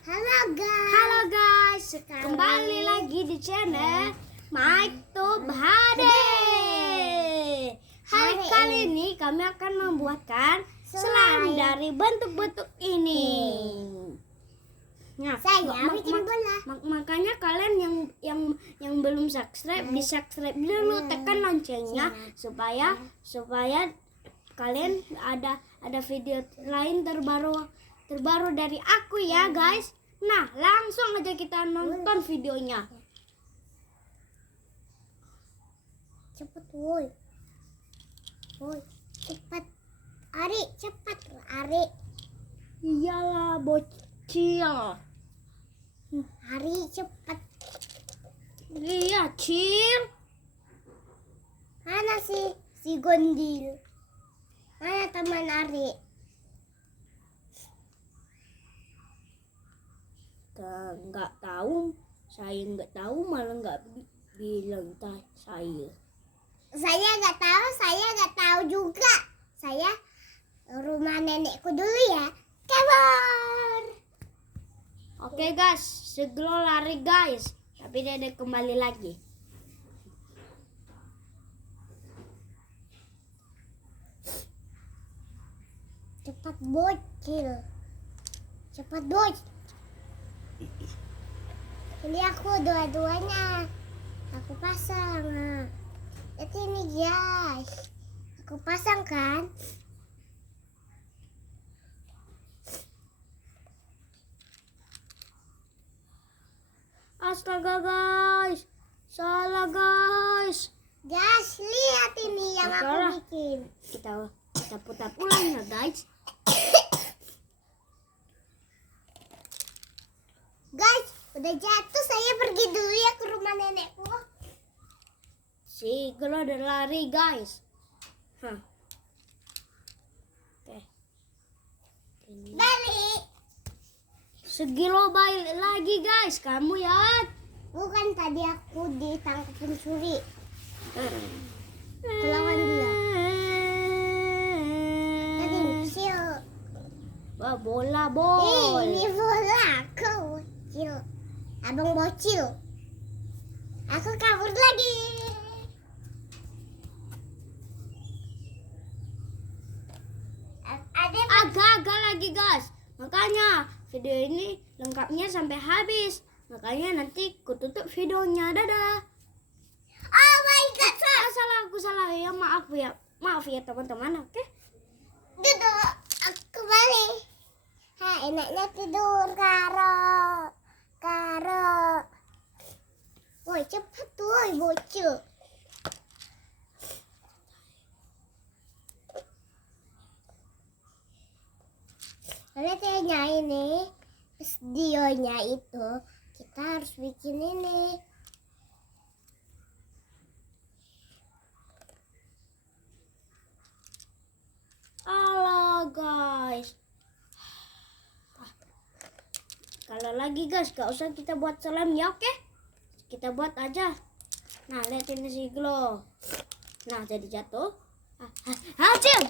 Halo guys, kembali lagi di channel MyTube HD. Hari kali ini kami akan membuatkan slime dari bentuk-bentuk ini. Nah, makanya kalian yang belum subscribe, di subscribe dulu, tekan loncengnya supaya kalian ada video lain terbaru dari aku ya guys. Nah, langsung aja kita nonton videonya. Cepet woi. Cepat. Ari, cepat Ari. Iyalah bocil. Ari cepat. Iya, Cil. Mana si Gondil? Mana teman Ari? Nggak tahu, saya nggak tahu, malah nggak bilang saya. Saya nggak tahu juga. Saya rumah nenekku dulu ya. Kabar. Oke guys, segera lari guys. Tapi Dede kembali lagi. Cepat bocil. Cepat bocil. Ini aku dua-duanya. Aku pasang. Lihat ini guys. Aku pasang kan. Astaga guys, salah guys. Guys, lihat ini yang aku bikin. Kita putar ulang ya guys. Guys, udah jatuh, saya pergi dulu ya ke rumah nenekku. Segera dan lari guys. Oke. Balik. Segilo balik lagi guys, kamu ya. Bukan, tadi aku ditangkap pencuri. Kelawan dia. Tadi kecil. Wah, bola bol. Ini bola aku. Bocil. Abang bocil. Aku kabur lagi. Agak-agak lagi guys. Makanya video ini lengkapnya sampai habis. Makanya nanti aku tutup videonya. Dadah. Oh my god. Aku salah ya, maaf ya teman-teman. Oke. Duduk. Aku balik. Enaknya tidur Karo. Woi, cepet woi bocil. Kayaknya ini videonya itu kita harus bikin ini. Halo guys. Kalau lagi guys, gak usah kita buat slime ya, oke? Kita buat aja. Nah, lihat ini si glow. Nah, jadi jatuh. Hasil.